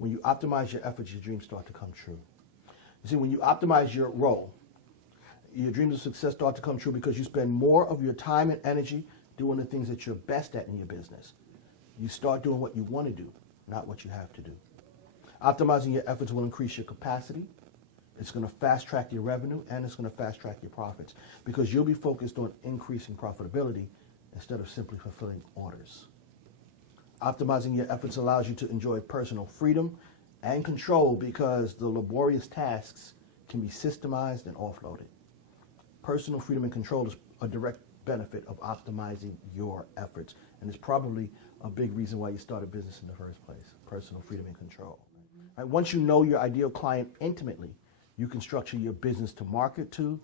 When you optimize your efforts, your dreams start to come true. You see, when you optimize your role, your dreams of success start to come true because you spend more of your time and energy doing the things that you're best at in your business. You start doing what you want to do, not what you have to do. Optimizing your efforts will increase your capacity. It's going to fast track your revenue, and it's going to fast track your profits because you'll be focused on increasing profitability instead of simply fulfilling orders. Optimizing your efforts allows you to enjoy personal freedom and control because the laborious tasks can be systemized and offloaded. Personal freedom and control is a direct benefit of optimizing your efforts, and it's probably a big reason why you started business in the first place, personal freedom and control. Right? Once you know your ideal client intimately, you can structure your business to market to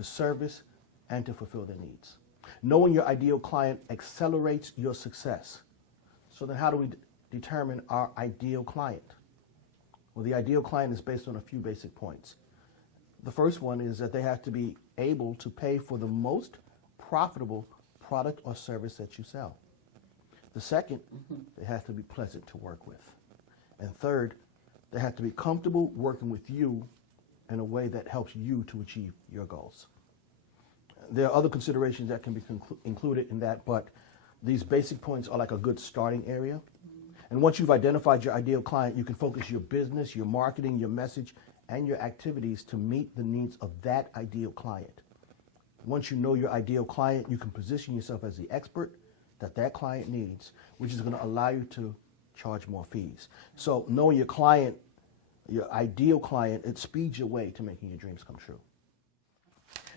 service, and to fulfill their needs. Knowing your ideal client accelerates your success. So then how do we determine our ideal client? Well, the ideal client is based on a few basic points. The first one is that they have to be able to pay for the most profitable product or service that you sell. The second, they have to be pleasant to work with. And third, they have to be comfortable working with you in a way that helps you to achieve your goals. There are other considerations that can be included in that, but these basic points are like a good starting area. And once you've identified your ideal client, you can focus your business, your marketing, your message, and your activities to meet the needs of that ideal client. Once you know your ideal client, you can position yourself as the expert that client needs, which is going to allow you to charge more fees. So knowing your client, your ideal client, it speeds your way to making your dreams come true.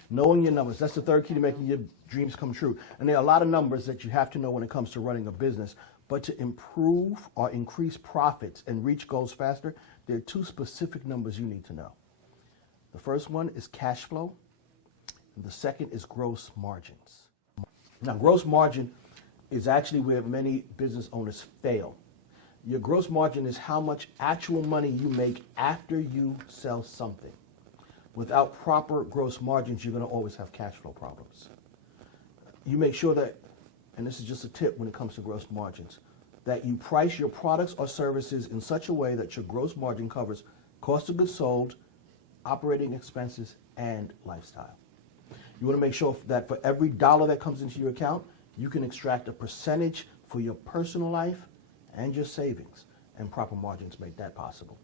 Knowing your numbers, that's the third key to making your dreams come true. And there are a lot of numbers that you have to know when it comes to running a business, but to improve or increase profits and reach goals faster, there are two specific numbers you need to know. The first one is cash flow, and the second is gross margins. Now, gross margin is actually where many business owners fail. Your gross margin is how much actual money you make after you sell something. Without proper gross margins, you're going to always have cash flow problems. You make sure that, and this is just a tip when it comes to gross margins, that you price your products or services in such a way that your gross margin covers cost of goods sold, operating expenses, and lifestyle. You want to make sure that for every dollar that comes into your account, you can extract a percentage for your personal life and your savings, and proper margins make that possible.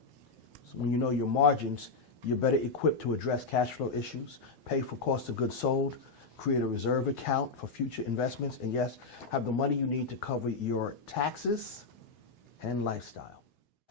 So when you know your margins, you're better equipped to address cash flow issues, pay for cost of goods sold, create a reserve account for future investments, and yes, have the money you need to cover your taxes and lifestyle.